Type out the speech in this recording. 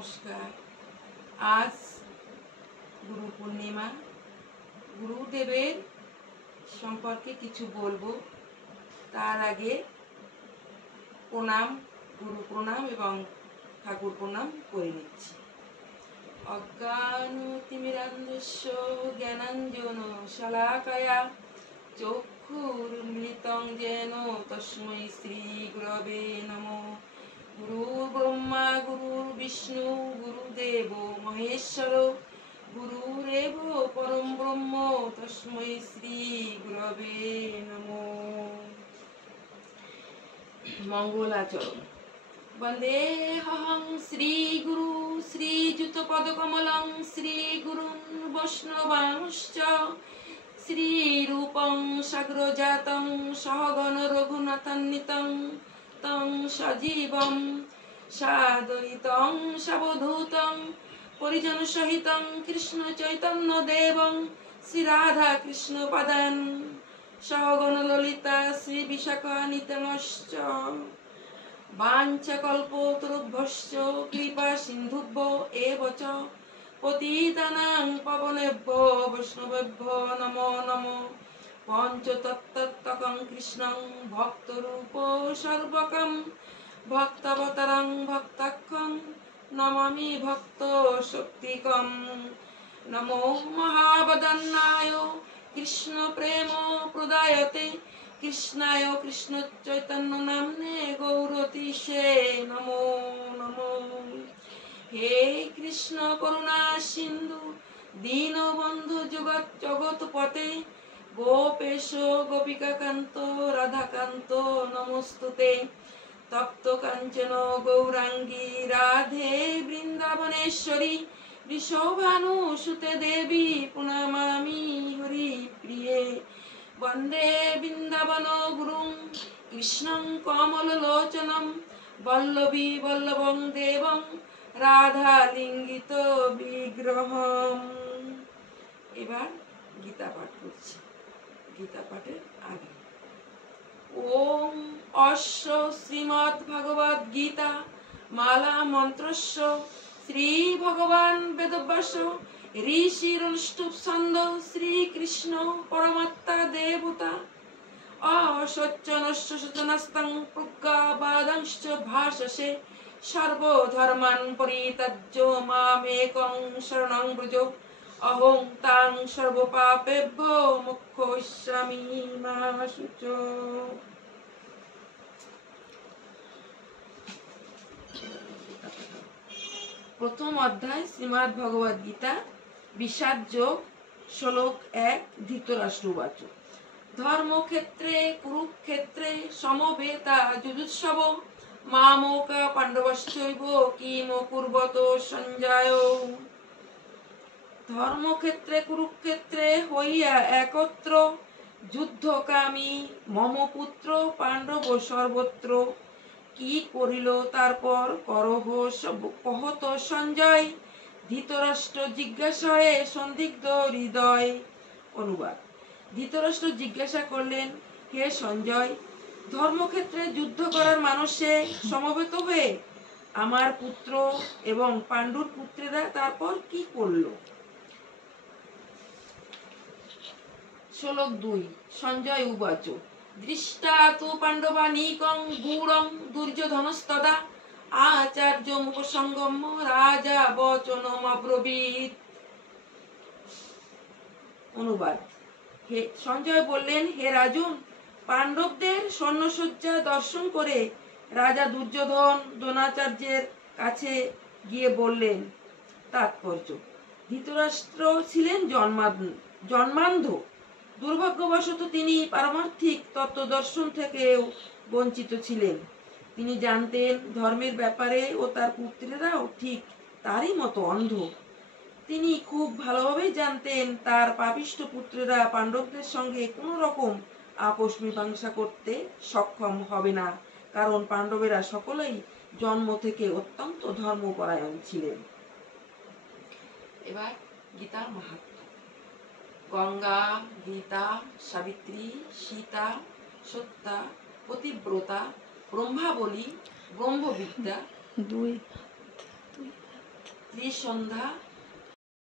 নমস্কার। আজ গুরু পূর্ণিমা। গুরুদেবের সম্পর্কে কিছু বলবো। তার আগে প্রণাম, গুরু প্রণাম এবং ঠাকুর প্রণাম করে নিচ্ছি। অজ্ঞানতিমিরান্ধস্য জ্ঞানাঞ্জন শলাকায়া চক্ষুর্মৃলিতং যেন তস্मै শ্রী গুরবে নমঃ। গুরু ব্রহ্মা গুরু বিষ্ণু গুরুদেব মহেশ্বর গুরুরেব পরম ব্রহ্ম তস্मै শ্রী গুরবে নমঃ। মঙ্গলাচরণ। বন্দেহং শ্রী গুরু শ্রীযুত পদকমলং শ্রী গুরুন বৈষ্ণবাংশ্চ শ্রীরূপং সাগ্রজাতং সহগণ রঘুনাথান্বিতং তং সজীবং সাদয়িতং সাবধূতং পরিজন সহিতং কৃষ্ণ চৈতন্য দেবং শ্রী রাধা কৃষ্ণ পদান সহগণ ললিতা শ্রী বিশাখানিতমশ্চ বাঞ্ছাকল্পতরুভ্যশ্চ কৃপা সিন্ধুভ্য এব চ পতিতানাং পাবনেভ্যো বৈষ্ণবেভ্যো নমো নমো। পঞ্চতত্ত্বকং কৃষ্ণং ভক্তরূপ সর্বকং ভক্তাবতারং ভক্তাখ্যং নমামি ভক্ত শক্তিকং। নমো মহাবদন্নায় কৃষ্ণ প্রেম প্রদায়তে কৃষ্ণায় কৃষ্ণ চৈতন্য নামনে গৌরতীশে নমো নমো। হে কৃষ্ণ করুণা সিন্ধু দীনবন্ধু জগৎপতে গোপেশ গোপিকাকান্ত রাধাকান্ত নমস্তুতে। তপ্ত কাঞ্চন গৌরাঙ্গী রাধে বৃন্দাবনেশ্বরী বৃষভানুসুতে দেবী প্রণমামি হরি প্রিয়ে। বন্দে বৃন্দাবন গুরুং কৃষ্ণং কমললোচনম বল্লভী বল্লভং দেবং রাধালিঙ্গিত বিগ্রহম। এবার গীতা পাঠ করছি। গীতা পাঠের আগে ওম অশ্ব শ্রীমদ্ ভগবদ গীতা মালা মন্ত্রস্য শ্রী ভগবান বেদব্যাস ঋষিরনুষ্ঠুপ ছন্দ শ্রীকৃষ্ণ পরমাত্মা দেবতা অসচ্চনস্য সচনস্তং প্রজ্ঞাবাদাংশ্চ ভাষসে সর্বধর্মাन् পরিত্যজ্য মামেকং শরণং ব্রজ অহং তাং সর্বপাপেভ্যো মোক্ষয়িষ্যামি মা শুচো। প্রথম অধ্যায় শ্রীমদ্ ভগবদ গীতা বিষাদ যোগ শ্লোক ১ ধৃতরাষ্ট্রবাচ ধর্মক্ষেত্রে কুরুক্ষেত্রে সমবেতা যুযুৎসব মামকা পাণ্ডবশ্চৈব কিম কুর্বত সঞ্জয়। ধর্মক্ষেত্রে কুরুক্ষেত্রে হইয়া একত্র যুদ্ধকামী মম পুত্র পাণ্ডব সর্বত্র কি করিল তারপর কহত সঞ্জয় ধৃতরাষ্ট্র জিজ্ঞাসায় সন্দিগ্ধ হৃদয়। অনুবাদ। ধৃতরাষ্ট্র জিজ্ঞাসা করলেন, হে সঞ্জয়, ধর্মক্ষেত্রে যুদ্ধ করার মানুষে সমবেত হয়ে আমার পুত্র এবং পাণ্ডুর পুত্রেরা তারপর কি করল? শ্লোক ২ সঞ্জয় উবাচ দৃষ্টা তু পাণ্ডবানীকং গূঢ়ং দুর্যোধনস্তদা আচার্যমুপসঙ্গম্য রাজা বচনমব্রবীৎ। অনুবাদ। সঞ্জয় বললেন, হে রাজন, পাণ্ডবদের সৈন্যসজ্জা দর্শন করে রাজা দুর্যোধন দ্রোণাচার্যের কাছে গিয়ে বললেন। তাৎপর্য: ধৃতরাষ্ট্র ছিলেন জন্মান্ধ। দুর্ভাগ্যবশত তিনি পারমার্থিক তত্ত্বদর্শন থেকেও বঞ্চিত ছিলেন। তিনি জানতেন ধর্মের ব্যাপারে ও তার পুত্রেরাও ঠিক তারই মতো অন্ধ। তিনি খুব ভালোভাবেই জানতেন তার পাপিষ্ঠ পুত্রেরা পাণ্ডবদের সঙ্গে কোনো রকম আপোষ মীমাংসা করতে সক্ষম হবে না, কারণ পাণ্ডবেরা সকলেই জন্ম থেকে অত্যন্ত ধর্মপরায়ণ ছিলেন। এবার গীতার মাহাত্ম্য। গঙ্গা, গীতা, সাবিত্রী, সীতা, সত্যা, পতিব্রতা, ব্রহ্মাবলী, ব্রহ্মবিদ্যা, ত্রিসন্ধ্যা